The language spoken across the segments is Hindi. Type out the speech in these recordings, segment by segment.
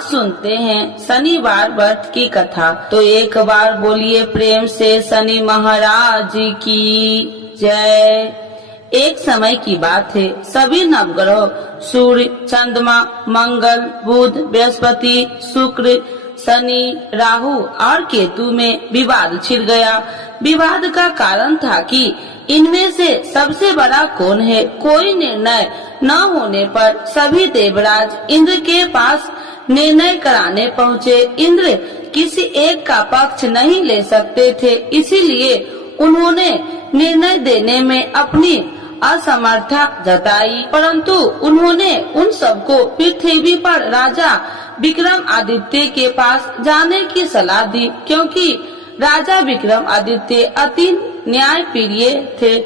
आज सुनते हैं शनिवार व्रत की कथा। तो एक बार बोलिए प्रेम से शनि महाराज की जय। एक समय की बात है, सभी नवग्रह सूर्य, चंद्रमा, मंगल, बुध, बृहस्पति, शुक्र, शनि, राहु और केतु में विवाद छिड़ गया। विवाद का कारण था कि इनमें से सबसे बड़ा कौन है। कोई निर्णय न होने पर सभी देवराज इंद्र के पास निर्णय कराने पहुँचे। इंद्र किसी एक का पक्ष नहीं ले सकते थे, इसीलिए उन्होंने निर्णय देने में अपनी असमर्थता जताई। परंतु उन्होंने उन सबको पृथ्वी पर राजा विक्रमादित्य के पास जाने की सलाह दी, क्योंकि राजा विक्रमादित्य अति न्यायप्रिय थे।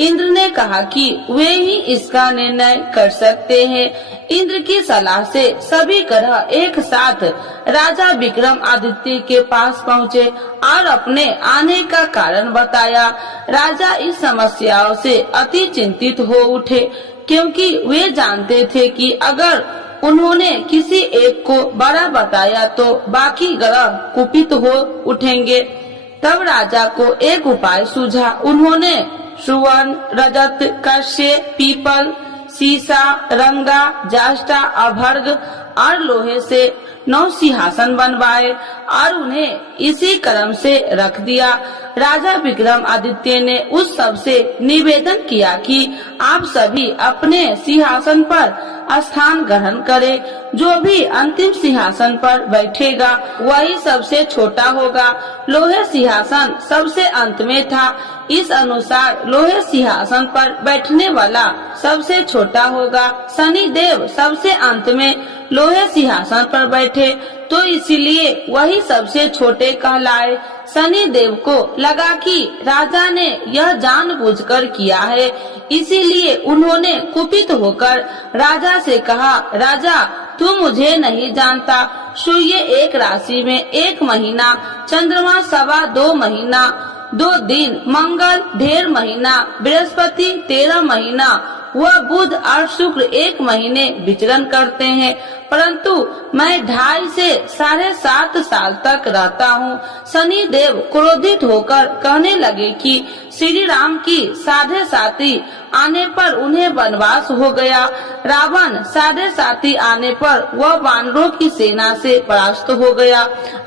इंद्र ने कहा कि वे ही इसका निर्णय कर सकते हैं। इंद्र की सलाह से सभी ग्रह एक साथ राजा विक्रमादित्य के पास पहुँचे और अपने आने का कारण बताया। राजा इस समस्याओं से अति चिंतित हो उठे, क्योंकि वे जानते थे कि अगर उन्होंने किसी एक को बड़ा बताया तो बाकी ग्रह कुपित हो उठेंगे। तब राजा को एक उपाय सूझा। उन्होंने सुवर्ण, रजत, कश्य, पीपल, सीसा, रंगा, जाष्टा, अभर्ग और लोहे से 9 सिंहासन बनवाए और उन्हें इसी क्रम से रख दिया। राजा विक्रमादित्य ने उस सब से निवेदन किया कि आप सभी अपने सिंहासन पर स्थान ग्रहण करें। जो भी अंतिम सिंहासन पर बैठेगा वही सबसे छोटा होगा। लोहे सिंहासन सबसे अंत में था, इस अनुसार लोहे सिंहासन पर बैठने वाला सबसे छोटा होगा। शनि देव सबसे अंत में लोहे सिंहासन पर बैठे तो इसीलिए वही सबसे छोटे कहलाए। शनि देव को लगा कि राजा ने यह जानबूझकर किया है, इसीलिए उन्होंने कुपित होकर राजा से कहा, राजा तू मुझे नहीं जानता। सूर्य एक राशि में 1 महीना, चंद्रमा 2.25 महीना, 2 दिन, मंगल 1.5 महीना, बृहस्पति 13 महीना, वह बुध और शुक्र 1 महीने विचरण करते हैं, परंतु मैं 2.5 से 7.5 साल तक रहता हूँ। शनि देव क्रोधित होकर कहने लगे कि श्री राम की 7.5 आने पर उन्हें वनवास हो गया। रावण 7.5 आने पर वह वानरों की सेना से परास्त हो गया।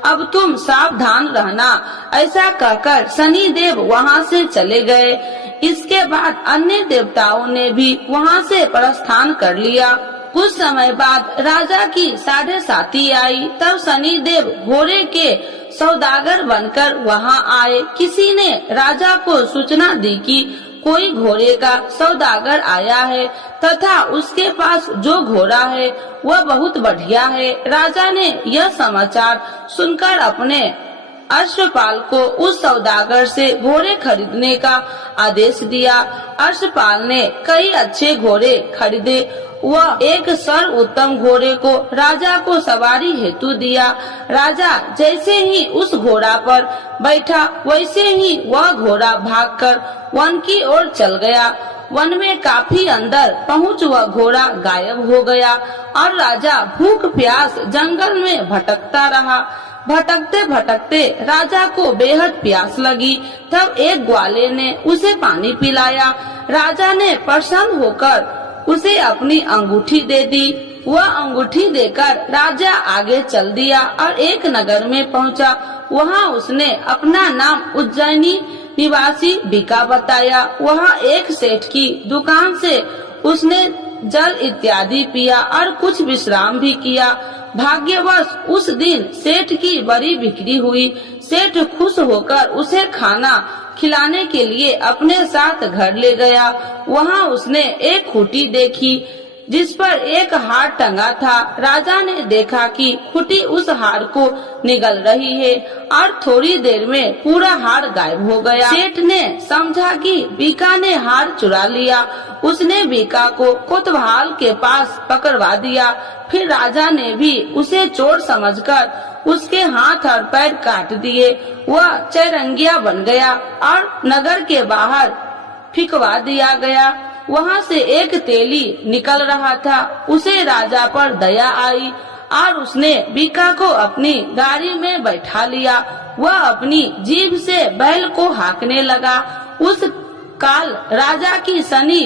अब तुम सावधान रहना। ऐसा कहकर शनि देव वहाँ से चले गए। इसके बाद अन्य देवताओं ने भी वहाँ से प्रस्थान कर लिया। कुछ समय बाद राजा की 7.5 आई। तब शनि देव घोड़े के सौदागर बनकर वहाँ आए। किसी ने राजा को सूचना दी कि कोई घोड़े का सौदागर आया है तथा उसके पास जो घोड़ा है वह बहुत बढ़िया है। राजा ने यह समाचार सुनकर अपने अश्वपाल को उस सौदागर से घोड़े खरीदने का आदेश दिया। अश्वपाल ने कई अच्छे घोड़े खरीदे। वह एक सर्वोत्तम घोड़े को राजा को सवारी हेतु दिया। राजा जैसे ही उस घोड़ा पर बैठा वैसे ही वह घोड़ा भागकर वन की ओर चल गया। वन में काफी अंदर पहुँच वह घोड़ा गायब हो गया और राजा भूख प्यास जंगल में भटकता रहा। भटकते भटकते राजा को बेहद प्यास लगी। तब एक ग्वाले ने उसे पानी पिलाया। राजा ने प्रसन्न होकर उसे अपनी अंगूठी दे दी। वह अंगूठी देकर राजा आगे चल दिया और एक नगर में पहुंचा। वहां उसने अपना नाम उज्जैनी निवासी बीका बताया। वहां एक सेठ की दुकान से उसने जल इत्यादि पिया और कुछ विश्राम भी किया। भाग्यवश उस दिन सेठ की बड़ी बिक्री हुई। सेठ खुश होकर उसे खाना खिलाने के लिए अपने साथ घर ले गया। वहां उसने एक खूंटी देखी जिस पर एक हार टंगा था। राजा ने देखा कि खूंटी उस हार को निगल रही है और थोड़ी देर में पूरा हार गायब हो गया। सेठ ने समझा कि बीका ने हार चुरा लिया। उसने बीका को कोतवाल के पास पकड़वा दिया। फिर राजा ने भी उसे चोर समझकर उसके हाथ और पैर काट दिए। वह चैरंगिया बन गया और नगर के बाहर फिकवा दिया गया। वहाँ से एक तेली निकल रहा था। उसे राजा पर दया आई और उसने बीका को अपनी गाड़ी में बैठा लिया। वह अपनी जीभ से बैल को हाँकने लगा। उस काल राजा की शनि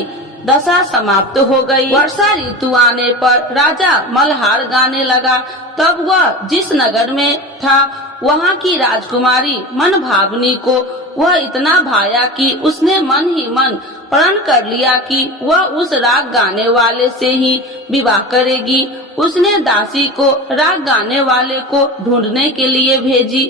दशा समाप्त हो गई। वर्षा ऋतु आने पर राजा मल्हार गाने लगा। तब वह जिस नगर में था वहाँ की राजकुमारी मनभावनी को वह इतना भाया कि उसने मन ही मन प्रण कर लिया कि वह उस राग गाने वाले से ही विवाह करेगी। उसने दासी को राग गाने वाले को ढूंढने के लिए भेजी।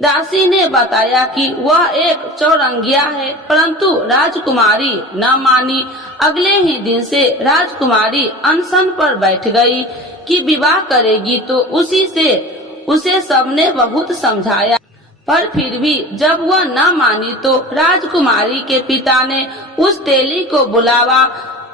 दासी ने बताया कि वह एक चौरंगिया है, परंतु राजकुमारी न मानी। अगले ही दिन से राजकुमारी अनशन पर बैठ गई कि विवाह करेगी तो उसी से उसे सबने बहुत समझाया, पर फिर भी जब वह न मानी तो राजकुमारी के पिता ने उस तेली को बुलावा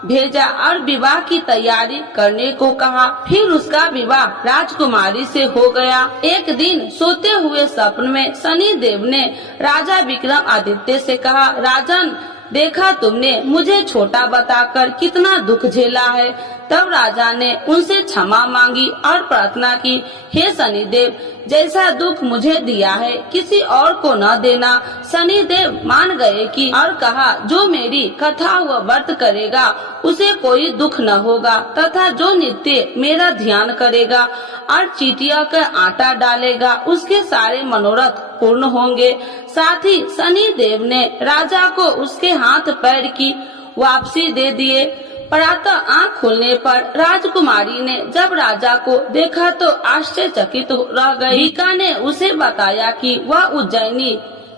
भेजा और विवाह की तैयारी करने को कहा। फिर उसका विवाह राजकुमारी से हो गया। एक दिन सोते हुए स्वप्न में शनि देव ने राजा विक्रमादित्य से कहा, राजन, देखा तुमने मुझे छोटा बताकर कितना दुख झेला है। तब राजा ने उनसे क्षमा मांगी और प्रार्थना की, हे शनिदेव, जैसा दुख मुझे दिया है किसी और को न देना। शनिदेव मान गए कि और कहा, जो मेरी कथा व व्रत करेगा उसे कोई दुख न होगा तथा जो नित्य मेरा ध्यान करेगा और चीटिया का आटा डालेगा उसके सारे मनोरथ पूर्ण होंगे। साथ ही शनिदेव ने राजा को उसके हाथ पैर की वापसी दे दिए। प्रातः आँख खुलने पर राजकुमारी ने जब राजा को देखा तो आश्चर्यचकित रह गई। बीका ने उसे बताया कि वह उज्जैनी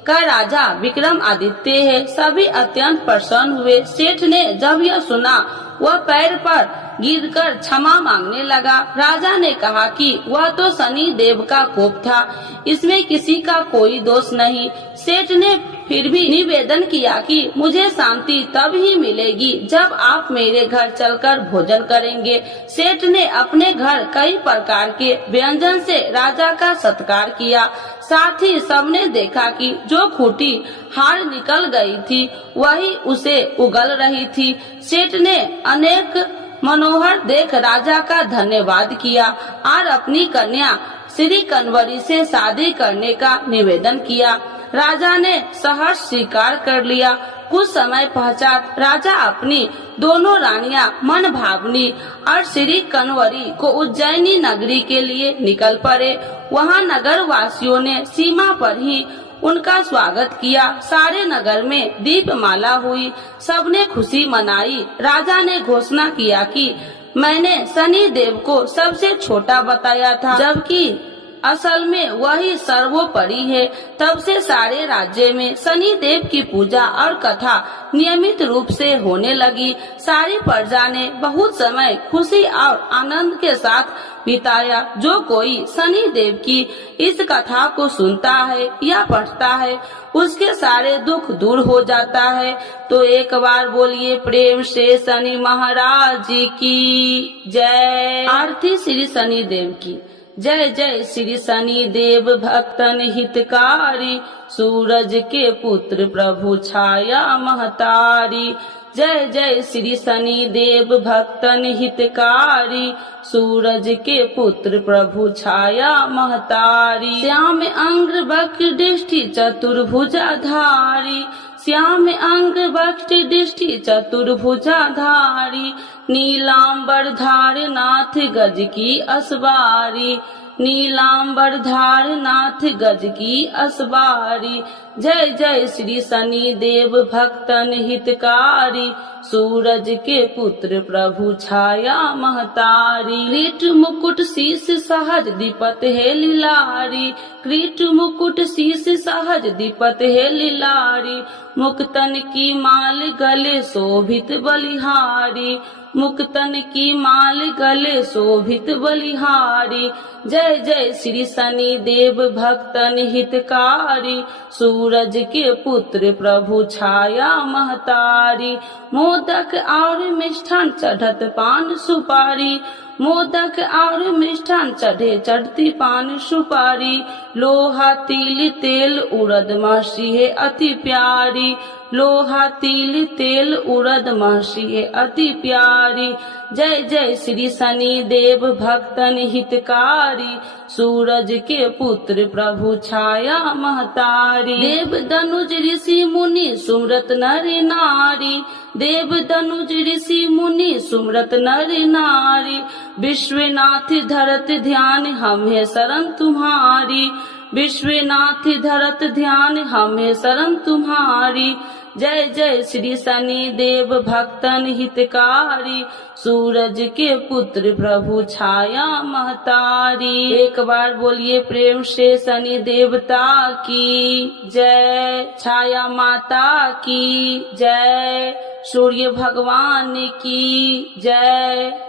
का राजा विक्रमादित्य है। सभी अत्यंत प्रसन्न हुए। सेठ ने जब यह सुना वह पैर पर गिरकर क्षमा मांगने लगा। राजा ने कहा कि वह तो शनि देव का कोप था, इसमें किसी का कोई दोष नहीं। सेठ ने फिर भी निवेदन किया कि मुझे शांति तब ही मिलेगी जब आप मेरे घर चलकर भोजन करेंगे। सेठ ने अपने घर कई प्रकार के व्यंजन से राजा का सत्कार किया। साथ ही सबने देखा कि जो खूंटी हार निकल गई थी वही उसे उगल रही थी। सेठ ने अनेक मनोहर देख राजा का धन्यवाद किया और अपनी कन्या श्री कन्वरी से शादी करने का निवेदन किया। राजा ने सहर्ष स्वीकार कर लिया। कुछ समय पश्चात राजा अपनी दोनों रानियां मनभावनी और श्री कन्वरी को उज्जैनी नगरी के लिए निकल पड़े। वहां नगर वासियों ने सीमा पर ही उनका स्वागत किया। सारे नगर में दीपमाला हुई, सबने खुशी मनाई। राजा ने घोषणा किया कि मैंने शनि देव को सबसे छोटा बताया था, जबकि असल में वही सर्वोपरि है। तब से सारे राज्य में शनि देव की पूजा और कथा नियमित रूप से होने लगी। सारी प्रजा ने बहुत समय खुशी और आनंद के साथ बिताया। जो कोई शनि देव की इस कथा को सुनता है या पढ़ता है उसके सारे दुख दूर हो जाता है। तो एक बार बोलिए प्रेम से शनि महाराज की जय। आरती श्री शनि देव की जय। जय श्री शनि देव भक्तन हितकारी, सूरज के पुत्र प्रभु छाया महतारी। जय जय श्री शनि देव भक्तन हितकारी, सूरज के पुत्र प्रभु छाया महतारी। श्याम अंग्र वक्र दृष्टि चतुर्भुजाधारी, श्याम अंग वक्र दृष्टि चतुर्भुजाधारी। नीलांबर धार नाथ गज की असवारी, नीलांबर धार नाथ गज की असवारी। जय जय श्री शनि देव भक्तन हितकारी, सूरज के पुत्र प्रभु छाया महतारी। क्रीट मुकुट शीश सहज दीपत है लीलारी, क्रीट मुकुट शीश सहज दीपत है लीलारी। मुक्तन की माल गले शोभित बलिहारी, मुक्तन की माल गले शोभित बलिहारी। जय जय श्री शनि देव भक्तन हितकारी, सूरज के पुत्र प्रभु छाया महतारी। मोदक और मिष्ठान चढ़त पान सुपारी, मोदक और मिष्ठान चढ़े, चढ़ती पान सुपारी, लोहा तिल तेल उड़द महर्षि है अति प्यारी, लोहा तिल तेल उड़द महर्षि है अति प्यारी। जय जय श्री शनि देव भक्तन हितकारी, सूरज के पुत्र प्रभु छाया महतारी। देव धनुज ऋषि मुनि सुमरत नर नारी, देव धनुज ऋषि मुनि सुमरत नर नारी, विश्वनाथ धरत ध्यान हम है शरण तुम्हारी, विश्वनाथ धरत ध्यान हम है शरण तुम्हारी। जय जय श्री शनि देव भक्तन हितकारी, सूरज के पुत्र प्रभु छाया महतारी। एक बार बोलिए प्रेम से शनि देवता की जय, छाया माता की जय, सूर्य भगवान की जय।